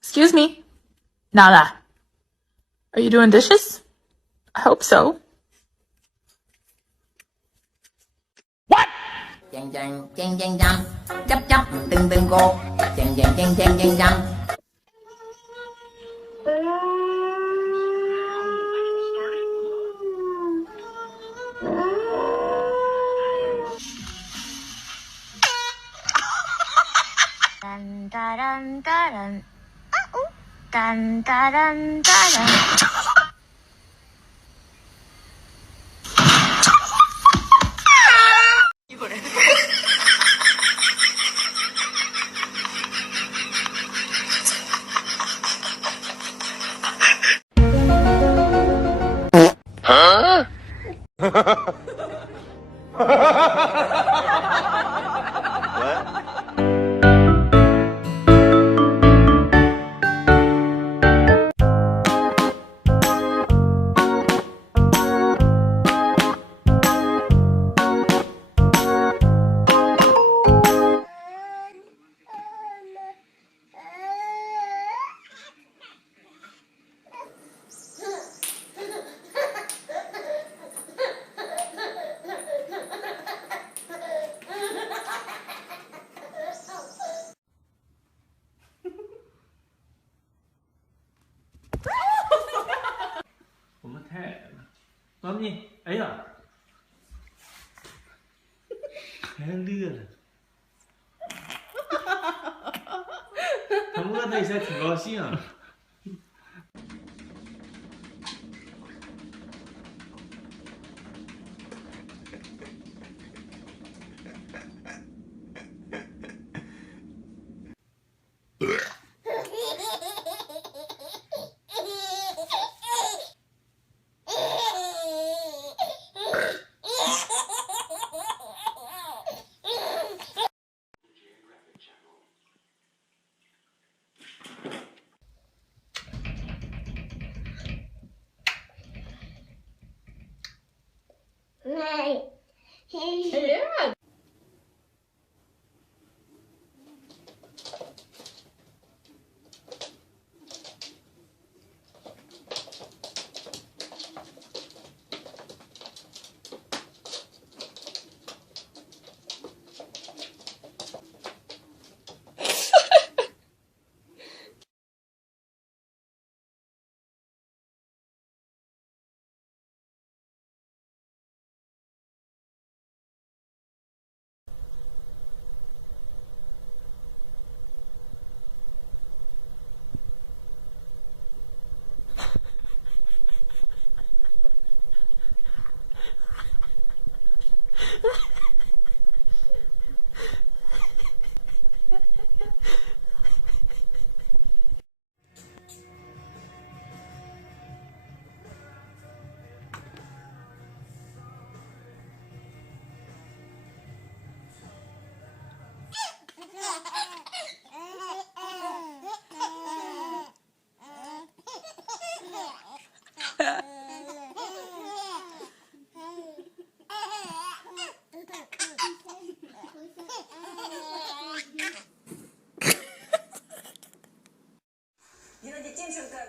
Excuse me, Nala. Are you doing dishes? I hope so. What? Chang chang chang chang chang, chắp chắp từng từng cô, chang chang chang chang chang chang. Dun da dun da dun. Dun da dun da dun. Huh? Tóm gì? Ấy à? Thế nó đưa rồi. 당분간 다 이제 그것이야. Yeah.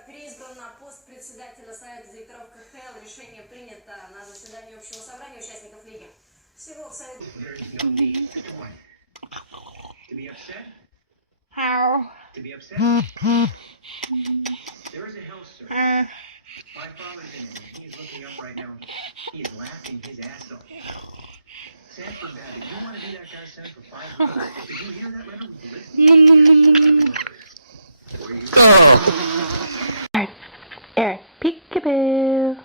Переизбран на пост председателя Совета директоров КХЛ. Решение принято на заседании общего собрания участников лиги. Всего в Совете... How? To be upset? There is a house, sir. My father's in it. He is looking up right now. He is laughing his ass off. Sanford Babbitt, you want to be that guy sent for 5 minutes? Did you hear that letter? Eric, peekaboo.